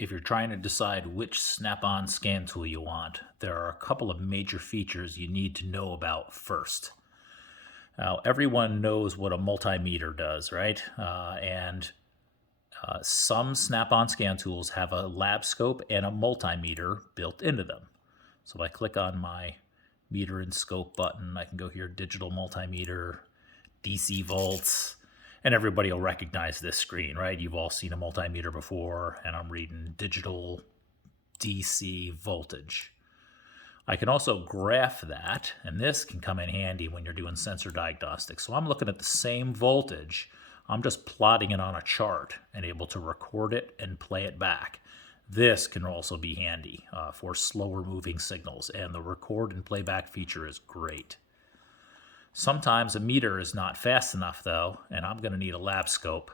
if you're trying to decide which Snap-on scan tool you want, there are a couple of major features you need to know about first. Now, everyone knows what a multimeter does, right? Some Snap-on scan tools have a lab scope and a multimeter built into them. So if I click on my meter and scope button, I can go here, digital multimeter, DC volts, and everybody will recognize this screen, right? You've all seen a multimeter before, and I'm reading digital DC voltage. I can also graph that, and this can come in handy when you're doing sensor diagnostics. So I'm looking at the same voltage. I'm just plotting it on a chart and able to record it and play it back. This can also be handy for slower moving signals, and the record and playback feature is great. Sometimes a meter is not fast enough though, and I'm going to need a lab scope.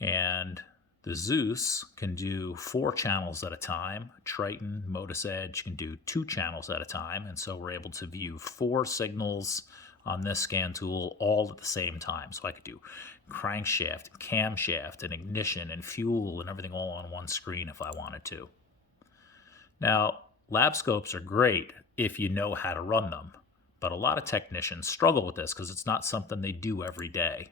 And the Zeus can do 4 channels at a time. Triton, Modus Edge can do 2 channels at a time, and so we're able to view 4 signals on this scan tool all at the same time. So I could do crankshaft, and camshaft, and ignition, and fuel, and everything all on one screen if I wanted to. Now, lab scopes are great if you know how to run them, but a lot of technicians struggle with this because it's not something they do every day.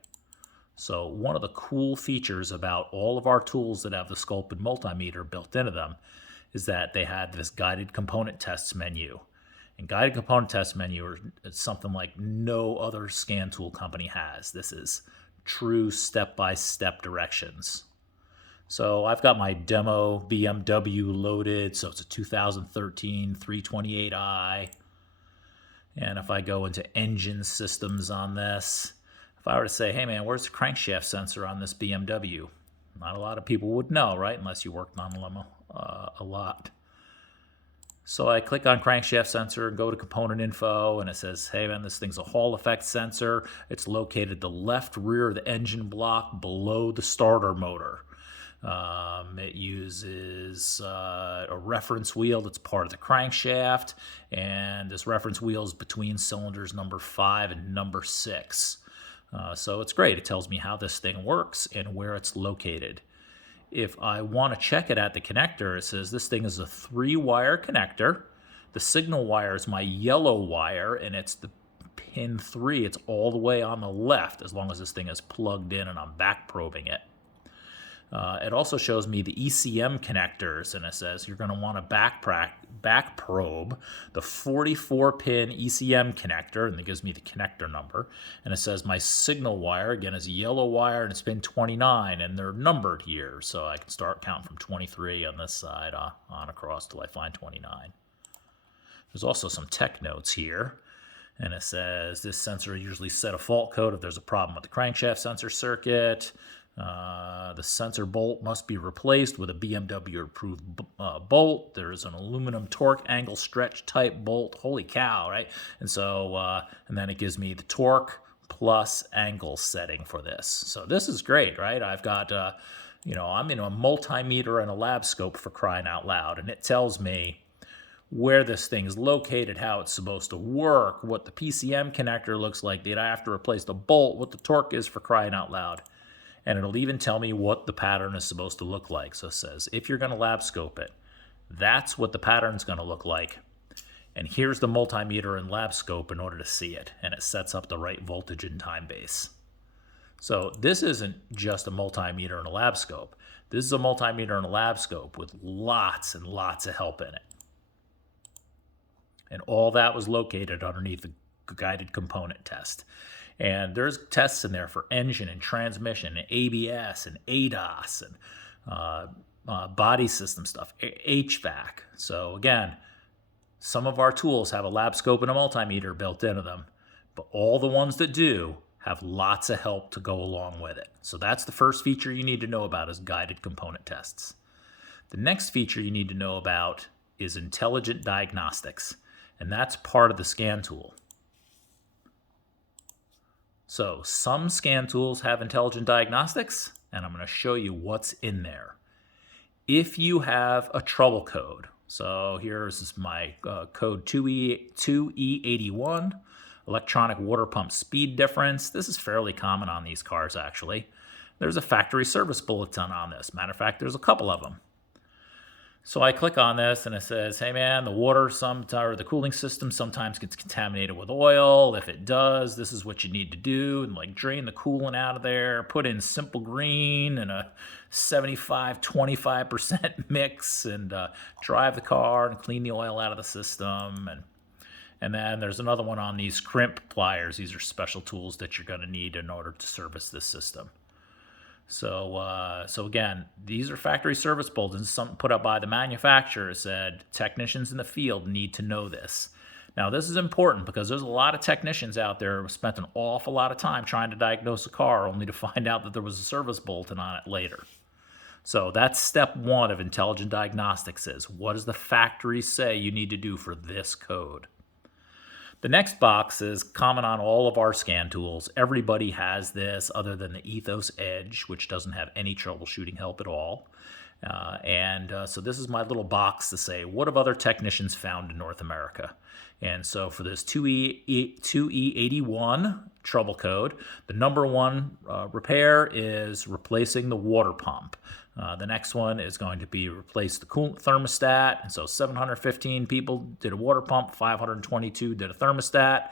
So one of the cool features about all of our tools that have the scope and multimeter built into them is that they had this guided component tests menu. And guided component test menu is something like no other scan tool company has. This is true step-by-step directions. So I've got my demo BMW loaded, so it's a 2013 328i. And if I go into engine systems on this, if I were to say, hey man, where's the crankshaft sensor on this BMW? Not a lot of people would know, right? Unless you worked on them a lot. So I click on crankshaft sensor and go to component info, and it says, hey man, this thing's a Hall effect sensor. It's located the left rear of the engine block below the starter motor. It uses a reference wheel that's part of the crankshaft, and this reference wheel is between cylinders number 5 and number 6. So it's great. It tells me how this thing works and where it's located. If I want to check it at the connector, it says this thing is a 3-wire connector. The signal wire is my yellow wire, and it's the pin 3. It's all the way on the left as long as this thing is plugged in and I'm back probing it. It also shows me the ECM connectors, and it says you're going to want to back probe the 44-pin ECM connector, and it gives me the connector number. And it says my signal wire, again, is a yellow wire, and it's pin 29, and they're numbered here. So I can start counting from 23 on this side on across till I find 29. There's also some tech notes here. And it says this sensor usually set a fault code if there's a problem with the crankshaft sensor circuit. The sensor bolt must be replaced with a BMW approved bolt. There's an aluminum torque angle stretch type bolt. Holy cow, right? And so, and then it gives me the torque plus angle setting for this. So this is great, right? I've got, I'm in a multimeter and a lab scope, for crying out loud, and it tells me where this thing's located, how it's supposed to work, what the PCM connector looks like. Did I have to replace the bolt? What the torque is, for crying out loud. And it'll even tell me what the pattern is supposed to look like. So it says, if you're going to lab scope it, that's what the pattern's going to look like. And here's the multimeter and lab scope in order to see it. And it sets up the right voltage and time base. So this isn't just a multimeter and a lab scope. This is a multimeter and a lab scope with lots and lots of help in it. And all that was located underneath the guided component test. And there's tests in there for engine and transmission and ABS and ADAS and body system stuff, HVAC. So again, some of our tools have a lab scope and a multimeter built into them, but all the ones that do have lots of help to go along with it. So that's the first feature you need to know about, is guided component tests. The next feature you need to know about is intelligent diagnostics, and that's part of the scan tool. So some scan tools have intelligent diagnostics, and I'm going to show you what's in there. If you have a trouble code, so here's my code 2E81, electronic water pump speed difference. This is fairly common on these cars, actually. there's a factory service bulletin on this. Matter of fact, there's a couple of them. So I click on this and it says, hey man, the water or the cooling system sometimes gets contaminated with oil. If it does, this is what you need to do. And like drain the coolant out of there, put in simple green and a 75-25% mix, and drive the car and clean the oil out of the system. And then there's another one on these crimp pliers. These are special tools that you're going to need in order to service this system. So again, these are factory service bulletins, something put up by the manufacturer. Said technicians in the field need to know this. Now, this is important because there's a lot of technicians out there who spent an awful lot of time trying to diagnose a car only to find out that there was a service bulletin on it later. So that's step one of intelligent diagnostics: is what does the factory say you need to do for this code? The next box is common on all of our scan tools. Everybody has this other than the Ethos Edge, which doesn't have any troubleshooting help at all. So this is my little box to say, what have other technicians found in North America? And so for this 2E81 trouble code, the number one repair is replacing the water pump. The next one is going to be replace the coolant thermostat. And so 715 people did a water pump, 522 did a thermostat.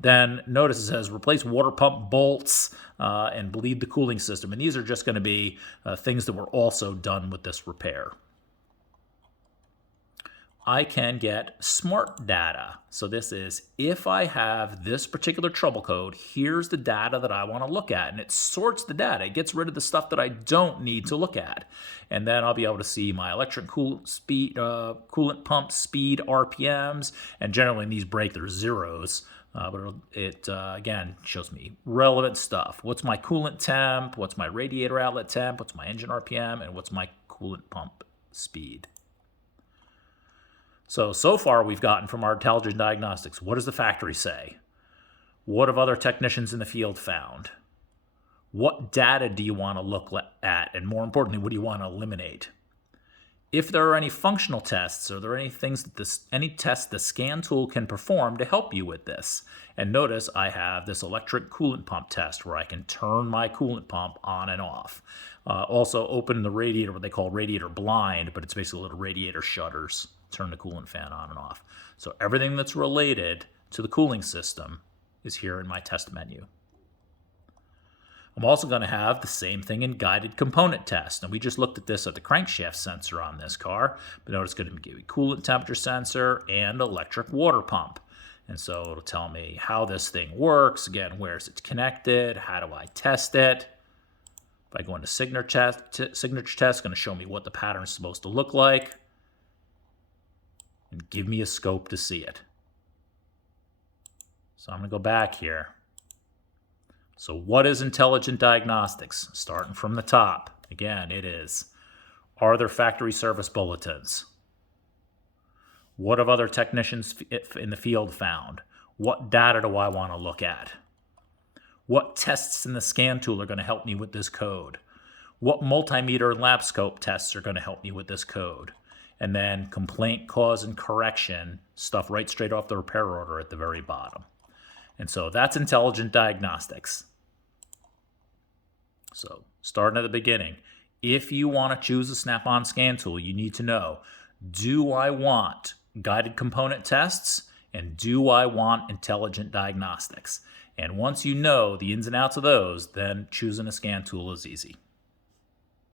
Then notice it says replace water pump bolts and bleed the cooling system. And these are just going to be things that were also done with this repair. I can get smart data. So this is, if I have this particular trouble code, here's the data that I want to look at. And it sorts the data. It gets rid of the stuff that I don't need to look at. And then I'll be able to see my electric coolant pump speed, RPMs. And generally in these break, there's zeros. But it again, shows me relevant stuff. What's my coolant temp? What's my radiator outlet temp? What's my engine RPM? And what's my coolant pump speed? So far we've gotten from our intelligent diagnostics, what does the factory say? What have other technicians in the field found? What data do you want to look at? And more importantly, what do you want to eliminate? If there are any functional tests, are there any things that any tests the scan tool can perform to help you with this? And notice I have this electric coolant pump test where I can turn my coolant pump on and off. Also open the radiator, what they call radiator blind, but it's basically little radiator shutters. Turn the coolant fan on and off. So everything that's related to the cooling system is here in my test menu. I'm also going to have the same thing in guided component test. And we just looked at this at the crankshaft sensor on this car. But notice it's going to give me coolant temperature sensor and electric water pump. And so it'll tell me how this thing works. Again, where is it connected? How do I test it? If I go into signature test, it's going to show me what the pattern is supposed to look like. And give me a scope to see it. So I'm going to go back here. So what is intelligent diagnostics? Starting from the top. Again, it is, are there factory service bulletins? What have other technicians in the field found? What data do I want to look at? What tests in the scan tool are going to help me with this code? What multimeter and lab scope tests are going to help me with this code? And then complaint, cause, and correction, stuff right straight off the repair order at the very bottom. And so that's intelligent diagnostics. So starting at the beginning, if you want to choose a Snap-on scan tool, you need to know, do I want guided component tests and do I want intelligent diagnostics? And once you know the ins and outs of those, then choosing a scan tool is easy.